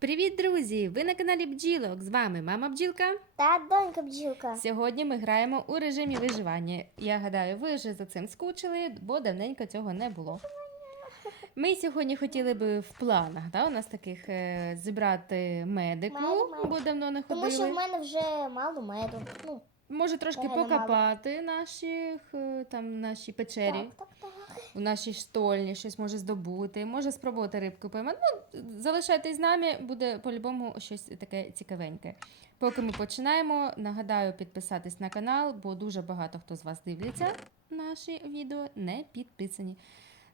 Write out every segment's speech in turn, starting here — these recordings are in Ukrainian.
Привіт, друзі! Ви на каналі Бджілок. З вами мама Бджілка. Та донька бджілка. Сьогодні ми граємо у режимі виживання. Я гадаю, ви вже за цим скучили, бо давненько цього не було. Ми сьогодні хотіли би в планах, да, у нас таких е, зібрати медику, Мало бо давно не Тому що в мене вже мало меду. Ну, Може трошки покопати наших, е, там, нашій печері. так, так, так. у нашій штольні щось може здобути, може спробувати рибку поймати. Ну, залишайтесь з нами, буде по-любому щось таке цікавеньке. Поки ми починаємо, нагадаю підписатись на канал, бо дуже багато хто з вас дивляться наші відео, не підписані.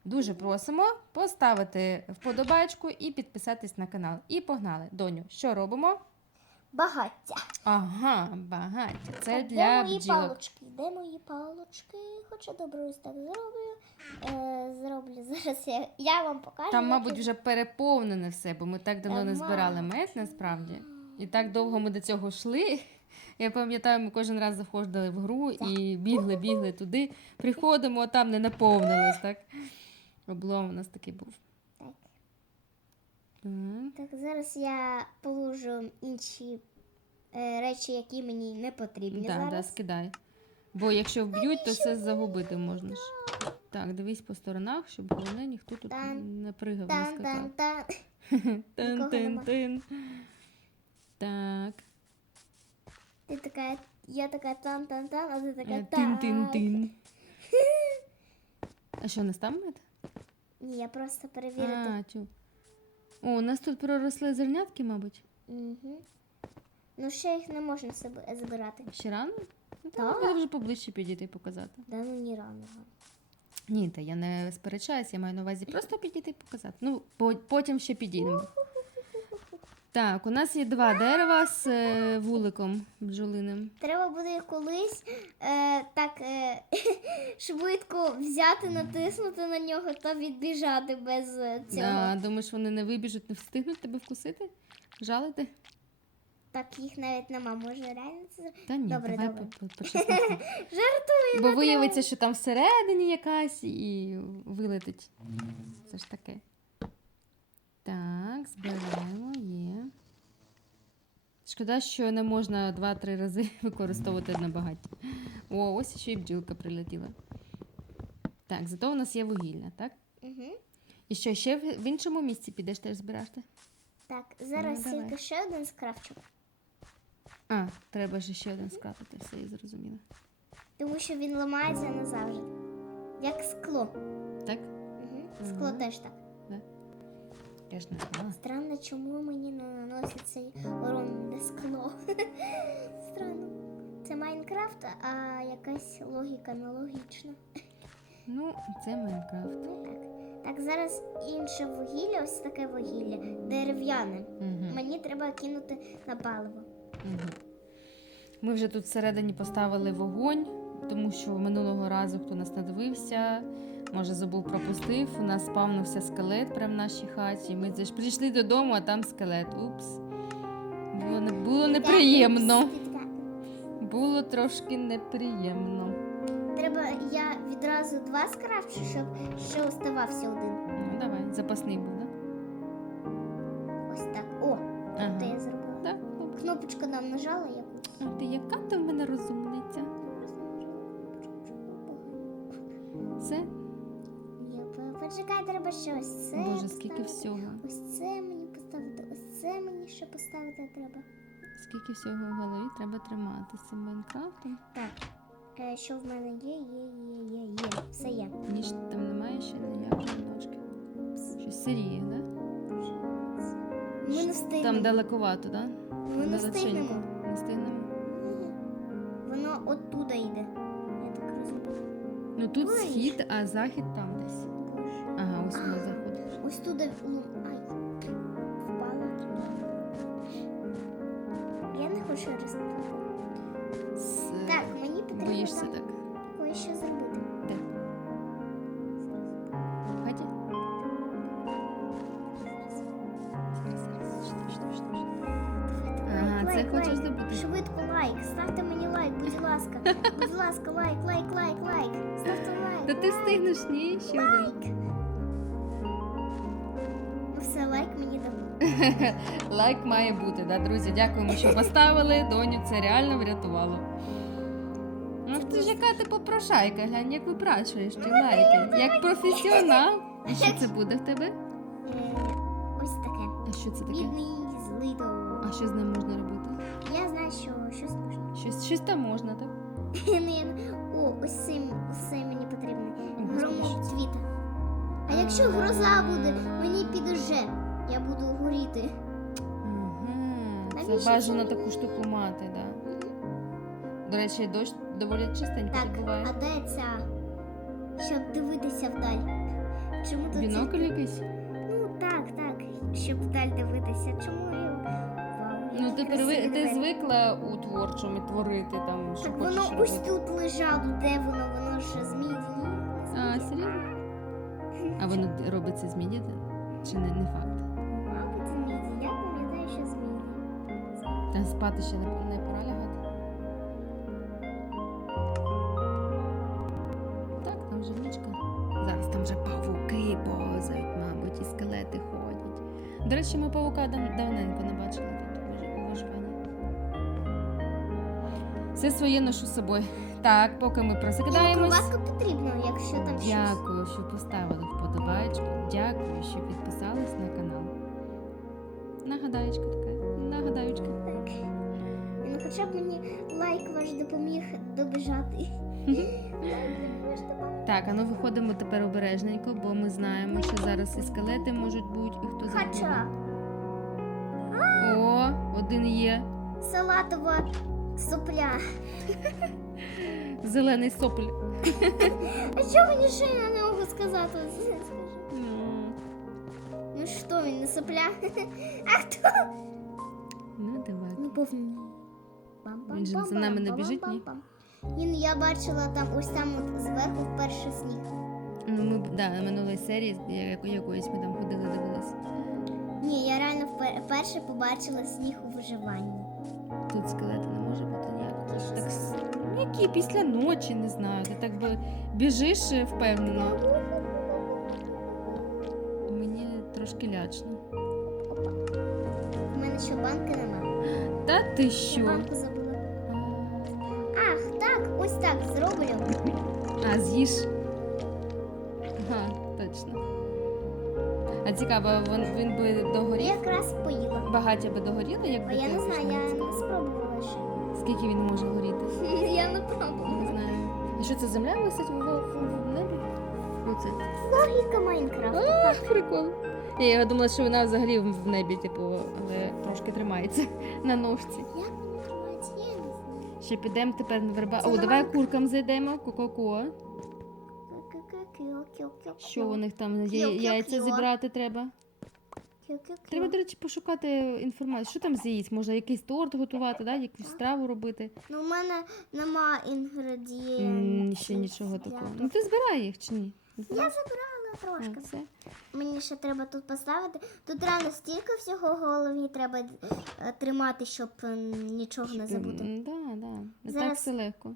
Дуже просимо поставити вподобайку і підписатись на канал. І погнали. Доню, що робимо? Багаття. Ага, багаття. Це Так, для де мої бджілок. палочки? Де мої палочки? Хоча добре ось так зроблю. Е, зроблю зараз. Я, я вам покажу. Там, мабуть, вже переповнене все, бо ми так давно не збирали мед насправді. І так довго ми до цього йшли. Я пам'ятаю, ми кожен раз заходили в гру і бігли, бігли туди. Приходимо, а там не наповнилось, так? Облом у нас такий був. Так. Так, зараз я положу інші е, речі, які мені не потрібні Да, да, зараз. скидай. Бо якщо вб'ють, то все загубити можна ж. Так, дивись по сторонах, щоб головне ніхто тут Тан, не пригав, не скакав. Тан-тан-тан. Нікого Тин-тин-тин. Так. Ти така, я така тан-тан-тан, а ти така Е, так. Тин-тин-тин. А що, не став мед? Ні, я просто перевірити. А, тю. О, у нас тут проросли зернятки, мабуть. Угу. Ну, ще їх не можна себе збирати. Ще рано? Ну, Так. так. Треба вже поближче підійти і показати. Да ну не рано. Ні, та я не сперечаюся, я маю на увазі просто підійти і показати. Ну, по- потім ще підійдемо. Так, у нас є два дерева з е, вуликом бджолиним. Треба буде колись е, так е, швидко взяти, натиснути на нього та відбіжати без е, цього. Да, думаєш, вони не вибіжуть, не встигнуть тебе вкусити? Жалити? Так їх навіть нема. Може реально це? Та ні, Добре, давай добре. по, по, по. Жартую. Бо виявиться, що там всередині якась і вилетить. Це ж таке. Так, збираємо, є. Шкода, що не можна два-три рази використовувати на багаття. О, ось ще й бджілка прилетіла. Так, зато у нас є вугілля, так? Угу. І що, ще в в іншому місці підеш теж збирати? Так, зараз Ну, давай. тільки ще один скрафчу. А, треба ж ще один скрафтити, все, я зрозуміла. Тому що він ламається назавжди. Як скло. Так? Угу. Скло Мгм. теж так. Я ж не знала. Странно, чому мені не наносить цей урон на скло. Странно. Це Майнкрафт, а якась логіка нелогічна. Ну, це Майнкрафт. Ну так. Так, зараз інше вугілля, ось таке вугілля, дерев'яне. Угу. Мені треба кинути на паливо. Ми вже тут всередині поставили вогонь, тому що минулого разу, хто нас надивився, може забув пропустив. У нас спавнився скелет прямо в нашій хаті. Ми ж прийшли додому, а там скелет. Упс. Було, не, було неприємно. Було трошки неприємно. Треба я відразу два скрафчу, щоб ще оставався один. Ну, давай, запасний був, Кнопочку нам нажала якусь. А ти яка ти в мене розумниця? Все? Ні, почекай, треба ще ось це. Боже, скільки поставити. всього. Ось це мені поставити, ось це мені ще поставити треба. Скільки всього в голові треба тримати з цим Майнкрафтом. Так. Е, що в мене є, є, є, є, є. Все є. Ніж там немає ще ніякої ножки. Щось сиріє, да? Ми не встигнемо. Там далековато, да? Ми не встигнемо. Не встигнемо. Воно оттуда йде. Я так розумію. Ну тут Ой. схід, а захід там десь. Ага, ось воно заходить. Ось туди. ну, Ай. Впала. Я не хочу ризикувати. Та ти встигнеш, ні? Ще один. Лайк. Ну все, лайк мені дав. Лайк має бути, да, друзі. Дякуємо, що поставили. Доню це реально врятувало. Ну ти ж яка ти попрошайка, глянь, як випрашуєш ті лайки. Як професіонал. А що це буде в тебе? Е, Ось таке. А що це таке? Бідний злий. А що з ним можна робити? Я знаю, що щось можна. Щось, щось там можна, так? О, ось цим, це мені що це? Громоцвіта. А якщо гроза буде, мені підоже. Я буду горіти. Навіщо Це бажано таку штуку мати, так. Да. До речі, дощ доволі частенько Так, буває. а де ця? Щоб дивитися вдаль. Чому тут Бінокль якийсь? Ну так, так. Щоб вдаль дивитися. Чому Ну ти привик, ти звикла у творчому творити там, що Так хочеш воно ось тут лежало, де воно? Воно ж з міді. А, серйозно? А воно робиться з міді? Чи не, не факт? Мабуть, з міді. Я пам'ятаю, що з міді. Та спати ще не, не пора лягати. Так, там вже нічка. Зараз там вже павуки повзають, мабуть, і скелети ходять. До речі, ми павука дав- давненько не бачили Все своє ношу з собою. Так, поки ми І просикадаємось. кроватка потрібна, якщо там щось. Дякую, що поставили вподобайку. Дякую, що підписались на канал. Нагадаєчка така. Нагадаючка. Так. Ну хоча б мені лайк ваш допоміг добіжати. Так, а ну виходимо тепер обережненько, бо ми знаємо, що зараз і скелети можуть бути, і хто Хача. забуде. О, один є. Салатова сопля. Зелений сопль. А що мені ще я не можу сказати? Ну що він не сопля? А хто? Ну, давай. Не повний. Він же за нами не біжить, ні? Ну я бачила там ось там от зверху вперше сніг. Ну, ми да, на минулій серії якоїсь ми там ходили, дивилися. Ні, я реально вперше побачила сніг у виживанні. Тут скелети не може бути ніякого. Так, які після ночі, не знаю. Ти так би біжиш е, впевнено. Мені трошки лячно. У мене ще банки нема. Та ти що? Банку забула. Ах, так, ось так зроблю. А, з'їж. Ага, точно. А цікаво, він, він би Я догорів? якраз поїла. Багаття би догоріло, якби А я ти не знаю, я не спробувала ще. Скільки він може горіти? Я не Не пробувала. знаю. А що це земля висить в, в, в, в небі? Оце. Логіка Майнкрафту. Ах, прикол. Ні, я думала, що вона взагалі в небі, типу, але трошки тримається на ножці. Як мені тримається? Я не знаю. Ще підемо тепер на верба. Це О, давай куркам зайдемо. Ку-ку-ку. Що у них там? Кіо-кіо-кіо. Яйця зібрати треба. Треба, до речі, пошукати інформацію. Що там з яєць? Можна якийсь торт готувати, да? якусь страву робити. Ну, у мене нема М, інгредієнтів. ще нічого такого. Ну ти збирай їх чи ні? Я забрала трошки. все. Мені ще треба тут поставити. Тут реально стільки всього в голові треба е, тримати, щоб е, нічого не забути. М, Да, да. Не так Зараз- все легко.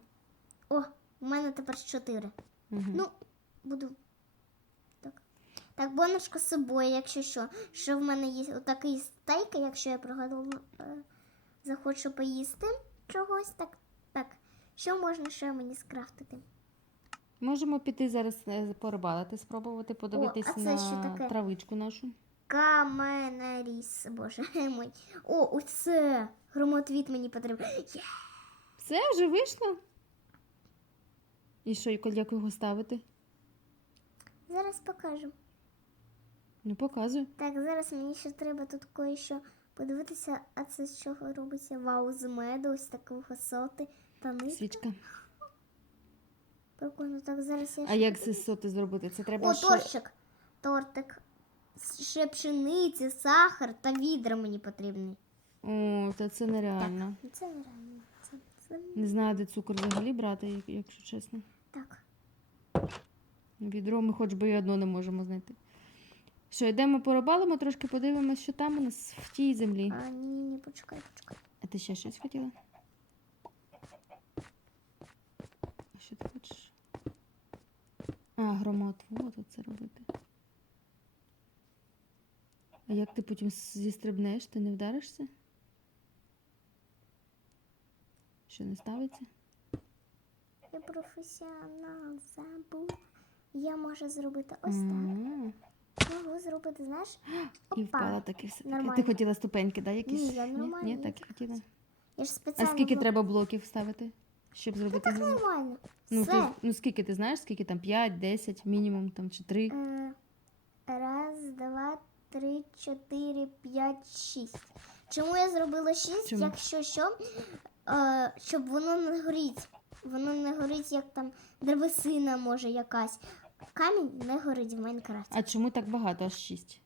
О, у мене тепер чотири. Мгм. Ну, буду. Так. Так, боночка з собою, якщо що. Що в мене є отакий стейк, якщо я пригадала, е, захочу поїсти чогось. Так, так. Що можна ще мені скрафтити? Можемо піти зараз е, порибалити, спробувати подивитись це на що таке? травичку нашу. Каменаріс, боже мой. О, оце! Громотвіт мені потрібен. Є! Все, вже вийшло. І що, як його ставити? Зараз покажу. Ну, показуй. Так, зараз мені ще треба тут кое-що подивитися, а це з чого робиться? Вау, з меду, ось такого соти та нитка. Свічка. Прикольно, так зараз я А ще як це соти зробити? Це треба О, ще- тортик. Тортик. Ще пшениці, сахар та відра мені потрібні. О, та це нереально. Так, це нереально. Це, це... Не знаю, де цукор взагалі брати, як- якщо чесно. Так. Відро ми хоч би і одно не можемо знайти. Що, йдемо порибалимо, трошки подивимось, що там у нас в тій землі. А, ні, ні, ні, почекай, почекай. А ти ще щось хотіла? А що ти хочеш? А, громад, вот це робити. А як ти потім зістрибнеш? Ти не вдаришся? Що не ставиться? Я професіонал забув. Я можу зробити ось так. М, Можу зробити, знаєш? І впала таки все. таки. Нормально. Ти хотіла ступеньки, да, якісь? Ні, я нормально, Ні, так так хотіла. Я ж А спеціально. скільки треба блоків ставити, щоб зробити Так нормально. Ну, Все. ти, ну скільки ти знаєш, скільки там 5, 10, мінімум там чи 3? Е, Раз, два, три, чотири, п'ять, шість. Чому я зробила шість? Чому? Якщо що, е, щоб воно не горить. Воно не горить, як там древесина може якась. Камінь не горить в Майнкрафті. А чому так багато, аж 6?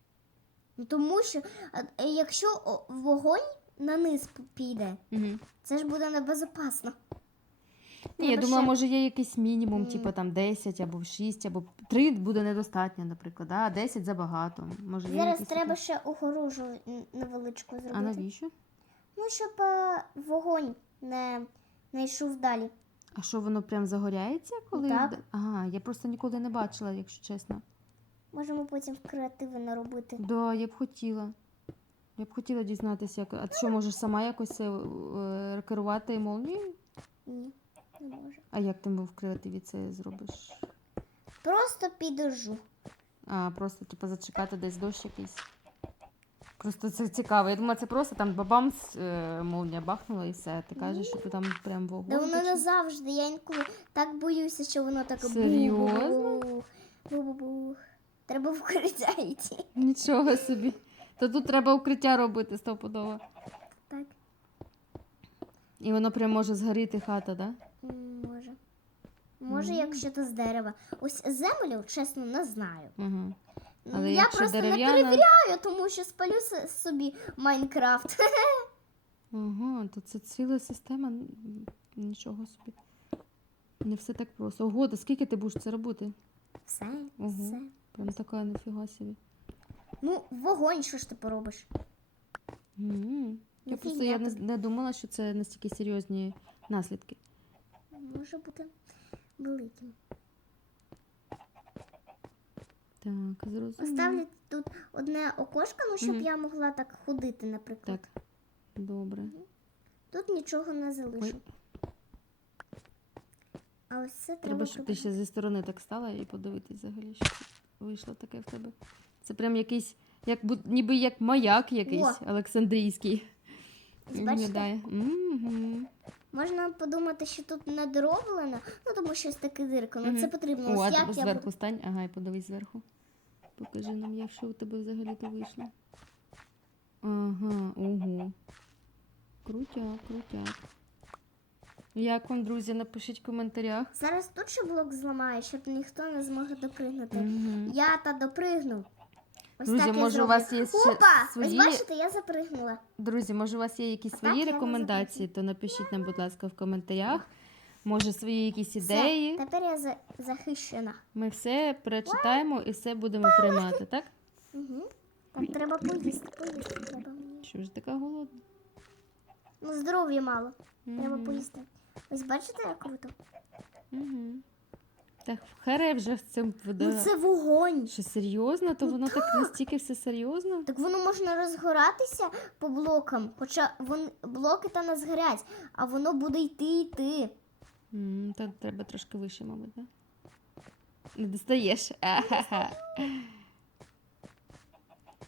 Ну, Тому що якщо вогонь на низ піде, Угу. це ж буде небезопасно. Ні, я Треба думала, ще- може є якийсь мінімум, Ні. типу там 10 або 6, або 3 буде недостатньо, наприклад, а 10 забагато. Може, є Зараз якийсь треба такий? ще огорожу н- невеличку зробити. А навіщо? Ну, щоб е, вогонь не, не йшов далі. А що воно прям загоряється, коли. Так. Ага, я просто ніколи не бачила, якщо чесно. Можемо потім в креативи наробити. Да, я б хотіла. Я б хотіла дізнатися, як. А ти що можеш сама якось е, е, керувати молнією? Ні, не можу. А як ти в креативі це зробиш? Просто підожу. А, просто типу зачекати десь дощ якийсь. Просто це цікаво. Я думала, це просто там бабамс, е, молнія бахнула і все. Ти кажеш, що ти там прям вогонь. Да воно не завжди. Я інколи так боюся, що воно таке Серйозно? бу-бу-бу. Треба в укриття йти. Нічого собі. То тут треба укриття робити стопудово. Так, І воно прям може згоріти хата, да? може. Може, якщо то з дерева. Ось землю, чесно, не знаю. Угу. Але я якщо просто не перевіряю, тому що спалю с- собі Майнкрафт. Ага, то це ціла система. Нічого собі. Не все так просто. Ого, то скільки ти будеш це робити? Все, Ого. все. Прям така ніфіга собі. Ну, вогонь, що ж ти поробиш? М. Я просто я не, не думала, що це настільки серйозні наслідки. Може бути великим. Так, зрозуміло. Поставлю тут одне окошко, ну, щоб Мгм. я могла так ходити, наприклад. Так. Добре. Тут нічого не залишу. Ой, А ось це треба. треба, щоб ти прибрати. ще зі сторони так стала і подивитись взагалі, що вийшло таке в тебе. Це прям якийсь, як бу- ніби як маяк якийсь О! Олександрійський. Ось бачите? Виглядає. Мгм. Можна подумати, що тут не дороблено, ну тому що ось таке дирка. Ну це потрібно. О, Ось як я зверху буду. стань. Ага, і подивись зверху. Покажи нам, як що у тебе взагалі то вийшло. Ага, ого. Крутяк, крутяк. Як вам, друзі, напишіть в коментарях. Зараз тут ще блок зламаю, щоб ніхто не зможе допригнути. Мгм. Я та допригну. Ось Друзі, так я може, у зроблю. вас є ще Опа! свої- Ось бачите, я запригнула. Друзі, може, у вас є якісь свої я не рекомендації, то напишіть нам, будь ласка, в коментарях. Може, свої якісь Все, ідеї. тепер я за- захищена. Ми все перечитаємо і все будемо приймати, так? Угу. Так, треба поїсти, поїсти треба мені. Що ж така голодна? Ну, здоров'я мало. Треба Мгм. поїсти. Ось бачите, як круто? Угу. Так, харе вже з цим буде. Ну це вогонь. Що серйозно? То Ну воно так настільки все серйозно? Так воно можна розгоратися по блокам, хоча вон, блоки та не згорять, а воно буде йти йти. М, Та треба трошки вище, мабуть, так? Не достаєш.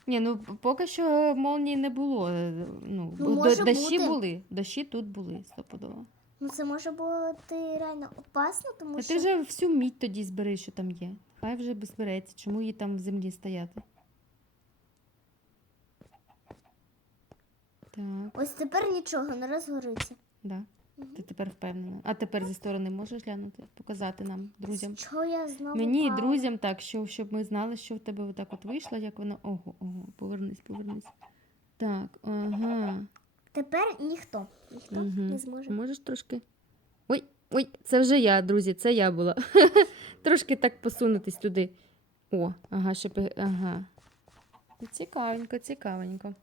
Ні, ну поки що молнії не було. е, Ну, Ну, може дощі бути. були. Дощі тут були стопудово. Ну це може бути реально опасно, тому Та що ти вже всю мідь тоді збери, що там є. Хай вже збереться. Чому їй там в землі стояти? Так, ось тепер нічого не розгориться. да. Ти тепер впевнена. А тепер зі сторони можеш глянути, показати нам, друзям. Що я знову Мені і впала? друзям так, що, щоб ми знали, що в тебе отак от вийшло, як воно. Ого, ого, повернись, повернись. Так, ага. Тепер ніхто, ніхто Угу. не зможе. Можеш трошки. Ой, ой, це вже я, друзі, це я була. трошки так посунутись туди. О, ага, щоб. Ага. Цікавенько, цікавенько.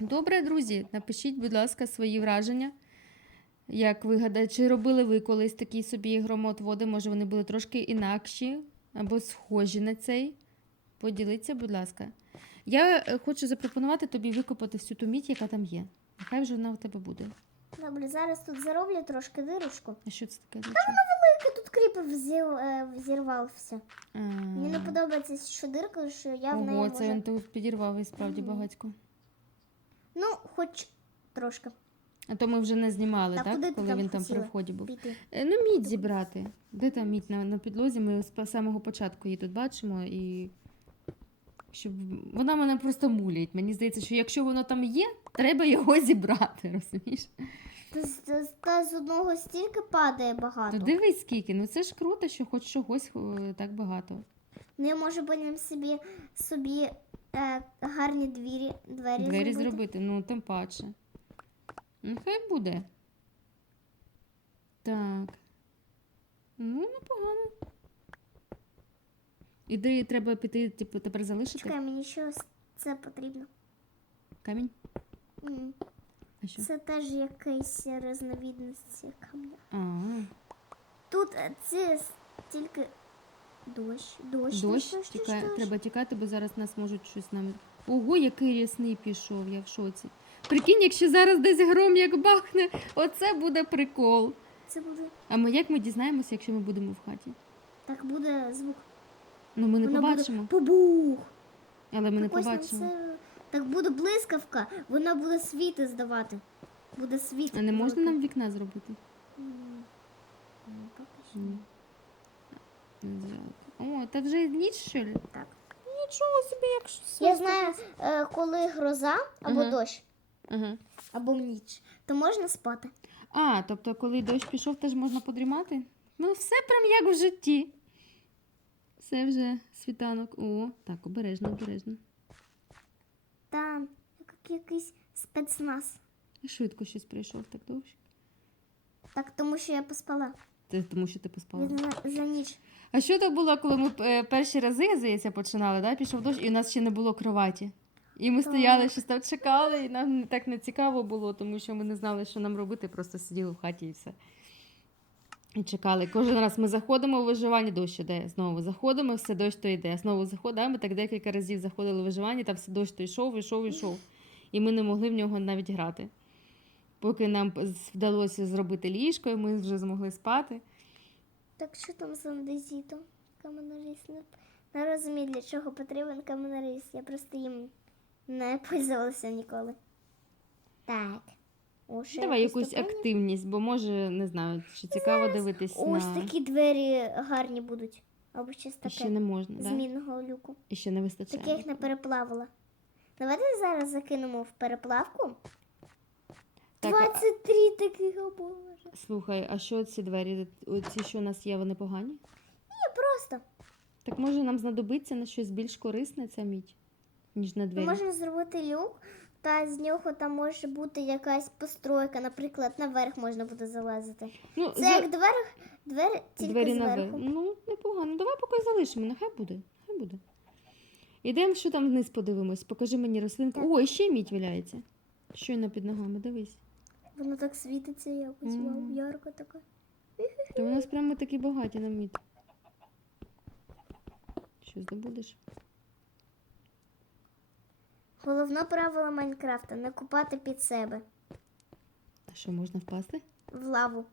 Добре, друзі, напишіть, будь ласка, свої враження. Як ви гадаєте, чи робили ви колись такі собі громотводи? Може, вони були трошки інакші або схожі на цей? Поділіться, будь ласка. Я е, хочу запропонувати тобі викопати всю ту мідь, яка там є. Нехай вже вона у тебе буде. Добре, зараз тут зароблю трошки дирочку. А що це таке? Тільки тут кріпер взір, е, взірвався. А, Мені не подобається, що дирка, що я в неї Ого, можу... це він тут підірвав і справді Мгм. багатько. Ну, хоч трошки А то ми вже не знімали, Так, так? ти Коли там він там хотіла? при вході був. піти. Е, Ну, мідь зібрати. Де там мідь на, на підлозі? Ми з самого початку її тут бачимо і. Щоб вона мене просто мулять. Мені здається, що якщо воно там є, треба його зібрати, розумієш? Та, з- та, та з одного стільки падає багато. То дивись скільки, ну це ж круто, що хоч чогось е, так багато. Ну, я можу потім собі, собі е, гарні двері, двері, Двері зробити. зробити, ну тим паче. Нехай буде. Так. Ну, непогано. І де треба піти, типу, тепер залишити Чекай, мені щось це потрібно. камінь? М, А що? Це теж якийсь різновідності камня. А, Тут е, це тільки дощ, дощ, дощ, дощ, тікає, дощ. треба тікати, бо зараз нас можуть щось нам. Ого, який рясний пішов, я в шоці. Прикинь, якщо зараз десь гром як бахне, оце буде прикол. Це буде. А ми як ми дізнаємося, якщо ми будемо в хаті? Так буде звук. Ну ми не Воно побачимо, Буде побух. але ми не Так побачимо. це- Так буде блискавка, вона буде світи здавати. Буде світ. А не можна нам вікна зробити? Ні. О, та вже ніч, що ли? Так. Нічого собі, як що. Я знаю, е, коли гроза або Ага. дощ, Ага. або ніч, то можна спати. А, тобто, коли дощ пішов, теж можна подрімати? Ну, все прям як в житті. Все вже світанок. О, так, обережно, обережно. Та як якийсь спецназ. І швидко щось прийшов так довше. Так, тому що я поспала. Це тому що ти поспала. За, за ніч. А що то було, коли ми е, перші рази, здається, починали, да? пішов дощ, і у нас ще не було кроваті. І ми Так. стояли, щось так чекали, і нам так не цікаво було, тому що ми не знали, що нам робити, просто сиділи в хаті і все. І чекали. Кожен раз ми заходимо у виживання, дощ іде. Знову заходимо, все дощ то йде. Знову заходимо. Ми так декілька разів заходили у виживання, там все дощ то йшов, йшов, йшов. І ми не могли в нього навіть грати. Поки нам вдалося зробити ліжко, і ми вже змогли спати. Так що там з андезітом? Каменоріз не, не розумію, для чого потрібен каменоріз. Я просто їм не пользувалася ніколи. Так. О, ще Давай якусь топені. активність, бо може, не знаю, чи цікаво дивитись Ось на. такі двері гарні будуть. Або щось таке. ще не можна, да? Змінного люку. І ще не вистачає. Так я їх не переплавила. Давайте зараз закинемо в переплавку. Так, 23 таких, о боже. Слухай, а що ці двері? Ці, що у нас є, вони погані? Ні, просто. Так може нам знадобиться на щось більш корисне ця мідь, ніж на двері. Можна зробити люк, та з нього там може бути якась постройка, наприклад, наверх можна буде залазити. Ну, Це за- як двері, двері тільки двері наверх. зверху. Ну, непогано. Давай поки залишимо, нехай буде. Нехай буде. Ідемо, що там вниз подивимось. Покажи мені рослинку. Так. О, ще мідь валяється. Щойно під ногами, дивись. Воно так світиться якось, Мгм. вау, ярко таке. То у нас прямо такі багаті на мід. Що здобудеш? Головне правило Майнкрафта не купати під себе А що, можна впасти? в лаву.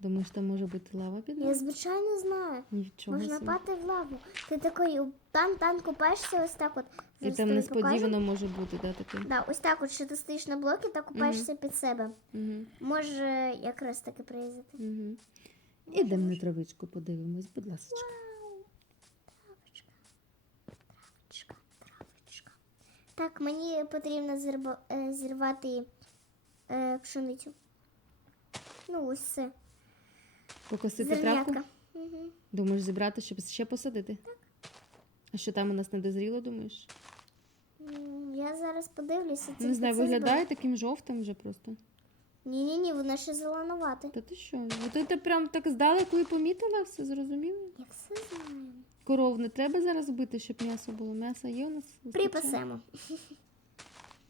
Думаєш, там може бути лава під Я звичайно знаю. Нічого Можна собі. пати в лаву. Ти такий там, там купаєшся ось так от. І Зараз там тобі покажу. несподівано може бути, да, таке. Да, ось так от, що ти стоїш на блокі та купаєшся під себе. Угу. Може якраз таки приїздити. Угу. Ідемо на травичку, подивимось, будь ласка. Так, мені потрібно зірба- е, зірвати е, пшеницю. Ну, ось це. Покосити травку? Угу. Думаєш зібрати, щоб ще посадити? Так. А що там у нас не дозріло, думаєш? Я зараз подивлюся. Не знаю, виглядає таким жовтим вже просто. Ні, ні, ні, вона ще зеленувати. Та ти що? Ну ти прям так здалеку і помітила все, зрозуміло? Я все знаю. Коров не треба зараз вбити, щоб м'ясо було. М'ясо є у нас? Припасемо.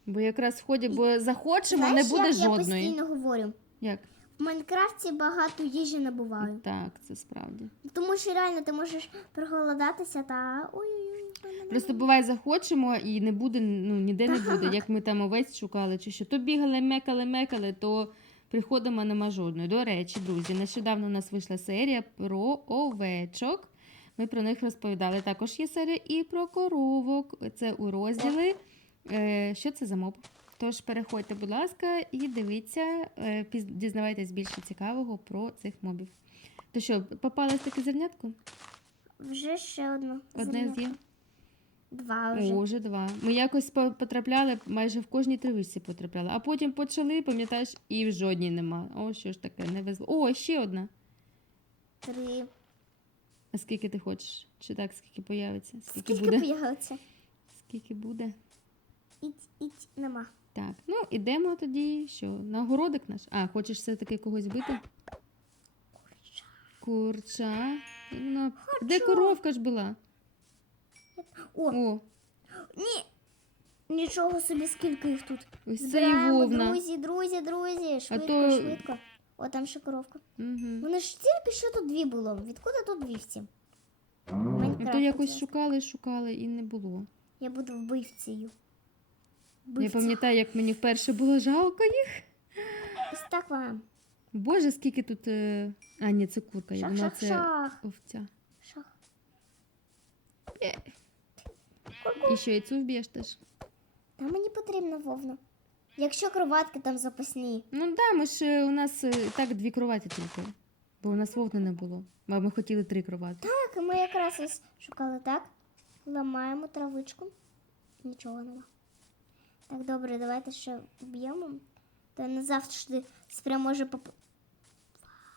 Бо якраз в ході, бо захочемо, Знаєш, не буде як жодної. Я постійно говорю. Як? в Майнкрафті багато їжі набуваю. Так, це справді. Тому що реально ти можеш проголодатися та ой-ой-ой. Просто буває, захочемо і не буде, ну ніде не буде. Як ми там овець шукали, чи що то бігали, мекали, мекали, то приходимо, нема жодної. До речі, друзі, нещодавно у нас вийшла серія про овечок. Ми про них розповідали. Також є серія і про коровок. Це у розділи. Е, що це за моб? Тож переходьте, будь ласка, і дивіться, е, дізнавайтесь більше цікавого про цих мобів. То що, попалось таке зернятко? Вже ще одну. Одне з'їв? Два вже. О, вже два. Ми якось потрапляли, майже в кожній тривичці потрапляли. А потім почали, пам'ятаєш, і в жодній нема. О, що ж таке, не везло. О, ще одна. Три. А скільки ти хочеш? Чи так, скільки появиться? Скільки, Скільки буде? появиться? Скільки буде? Іть, іть, нема. Так, ну ідемо тоді. Що? На огородик наш? А, хочеш все-таки когось бити? Курча. Ну, де коровка ж була? О, О, ні. Нічого собі, скільки їх тут. ось це і Збираємо, вовна. друзі, друзі, друзі. Швидко, то- швидко. О, там ще коровка. Угу. Вони ж тільки що тут дві було. Відкуди тут дві всі? Ну, то якось шукали, шукали і не було. Я буду вбивцею. Я Вбивця. пам'ятаю, як мені вперше було жалко їх. Ось так вам. Боже, скільки тут. Е... А, ні, це курка, Шах, вона шах, це шах. овця. Шах. Е. І що, яйцю вб'єш теж? Та мені потрібна вовна. Якщо кроватки там запасні. Ну да, ми ж е, у нас е, так дві кроваті тільки. Бо у нас вовни не було. А ми хотіли три кровати. Так, ми якраз ось шукали так. Ламаємо травичку. Нічого нема. Так, добре, давайте ще вб'ємо. Та не завжди прям може поп...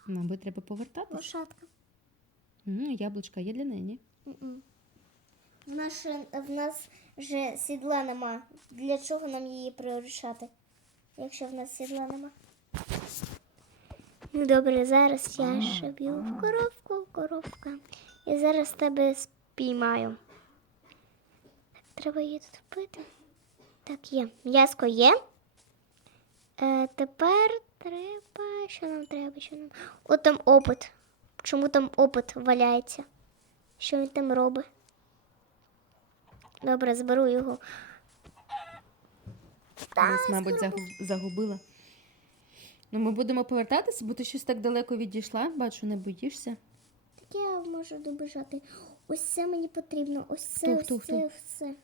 Мабуть, треба повертатись. лошадка. Ну, яблучка є для неї, ні? М-м. В нас вже сідла нема. Для чого нам її прирушати, якщо в нас сідла нема? Ну добре, зараз я ще б'ю в коровку, коровка. І зараз тебе спіймаю. Треба її тут вбити. Так, є. М'яско є. Е, тепер треба. Що нам треба? Що нам? От там опит. Чому там опит валяється? Що він там робить? Добре, зберу його. Десь, мабуть, загу- загубила. Ну, ми будемо повертатися, бо ти щось так далеко відійшла. Бачу, не боїшся. Так я можу добежати. Ось це мені потрібно. Ось це, Хто, ось це, хто? ось це.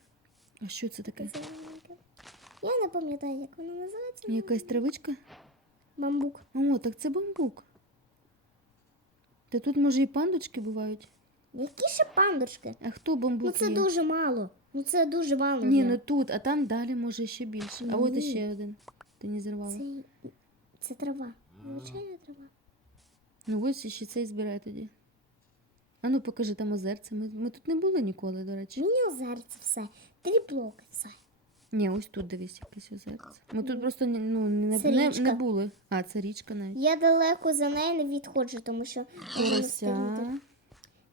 А що це таке? Я не пам'ятаю, як воно називається. Якась травичка? Бамбук. О, так це бамбук. Та тут, може, і пандочки бувають. Які ще пандочки? А хто бамбук? Ну це є? дуже мало. Ну це дуже мало. Ні, ну тут, а там далі може ще більше. А от Ні. іще один. Ти не зірвала. це, це трава. Звичайна трава. Ну ось ще цей збирай тоді. А ну покажи там озерце. Ми, ми тут не були ніколи, до речі. Мені озерце все. Три блоки. Все. Ні, ось тут дивись якесь озерце. Ми тут просто ні- ну, не, Це не, річка. не були. А, це річка навіть. Я далеко за нею не відходжу, тому що не. Порося.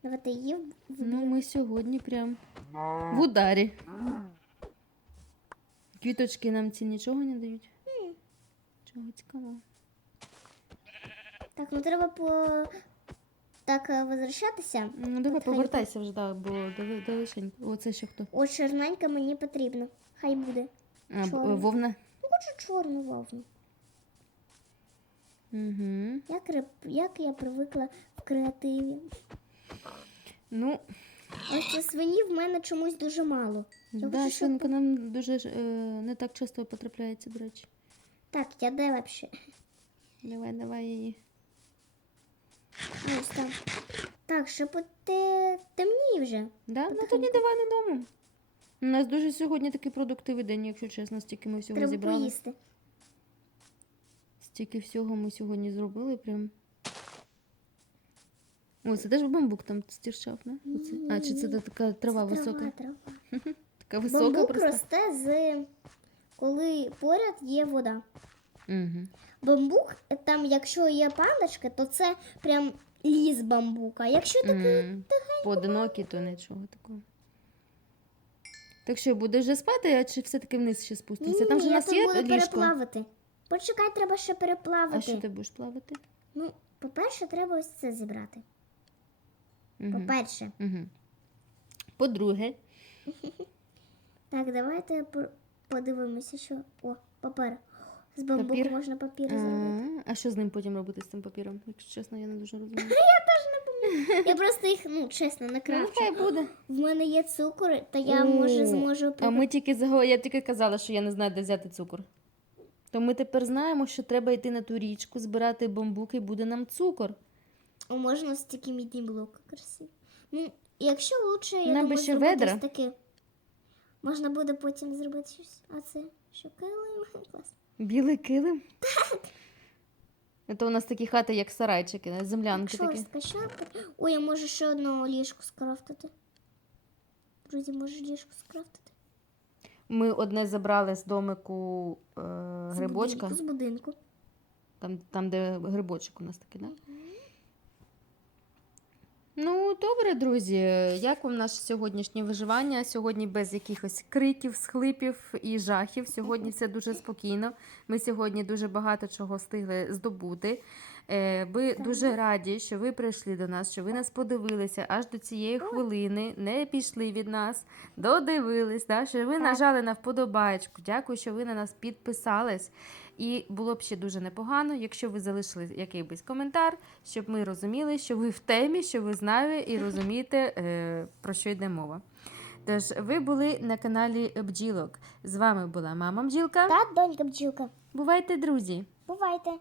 Давайте її в- Ну, ми сьогодні прям в ударі. Квіточки нам ці нічого не дають. Чого цікавого. Так, ну треба по так е, возвращатися. Ну, давай повертайся вже, да, бо далеченько. Оце ще хто? От чорненька мені потрібно. Хай буде. А, Чорна. вовна. Ну, хочу чорну вовну. Угу. Як, як я привикла в креативі. Ну, Ось це свині в мене чомусь дуже мало. Я да, хочу, щоб- свинка нам дуже ж, е, не так часто потрапляється, до речі. Так, я де вообще? Давай, давай її. Ось там. Так, ще те... темніє вже. Да? Ну Потихеньку. тоді давай додому. У нас дуже сьогодні такий продуктивний день, якщо чесно, стільки ми всього Треба зібрали. поїсти. Стільки всього ми сьогодні зробили прям. О, це теж бамбук там стірчав, не? Оце. А, чи це така трава Це висока? Трава, трава. Така висока Бамбук просто. росте з коли поряд є вода. Угу. Бамбук, там, якщо є пандочка, то це прям ліс бамбука. Якщо такий Поодинокі, то нічого такого. Так що, будеш вже спати, а чи все-таки вниз ще спустимося? Там же у я нас тут є буду ліжко. переплавати. Почекай, треба ще переплавити. А що ти будеш плавати? Ну, по-перше, треба ось це зібрати. По-перше. Угу. По-друге, Так, давайте по- подивимося, що. О, папер. З бамбуку Папір? можна папір зробити. а, а що з ним потім робити з цим папіром? Якщо чесно, я не дуже розумію. Я просто їх, ну, чесно, Ну, накравчу. хай буде. В мене є цукор, та я може зможу А ми тільки заго... я тільки казала, що я не знаю, де взяти цукор. То ми тепер знаємо, що треба йти на ту річку, збирати бамбук і буде нам цукор. Можна ось такі мідні блоки красиві. Ну, якщо лучше, я Нам би думаю, ще зробити ведра. ось таке. Можна буде потім зробити щось. А це що килим? Клас. Білий килим? Так. Це у нас такі хати, як сарайчики, не? землянки такі. Шорстка, шапка. Ой, я можу ще одну ліжку скрафтити. Друзі, можу ліжку скрафтити. Ми одне забрали з домику е, З грибочка, будинку, З будинку. там, там, де грибочок у нас такий, да? Ну, добре, друзі. Як вам наше сьогоднішнє виживання? Сьогодні без якихось криків, схлипів і жахів. Сьогодні все дуже спокійно. Ми сьогодні дуже багато чого встигли здобути. Е, Ми дуже раді, що ви прийшли до нас, що ви нас подивилися аж до цієї хвилини, не пішли від нас, додивились, да? що ви Так. нажали на вподобаєчку. Дякую, що ви на нас підписались. І було б ще дуже непогано, якщо ви залишили якийсь коментар, щоб ми розуміли, що ви в темі, що ви знаєте і розумієте, е, про що йде мова. Тож, ви були на каналі Бджілок. З вами була мама Бджілка. Та донька бджілка. Бувайте, друзі! Бувайте.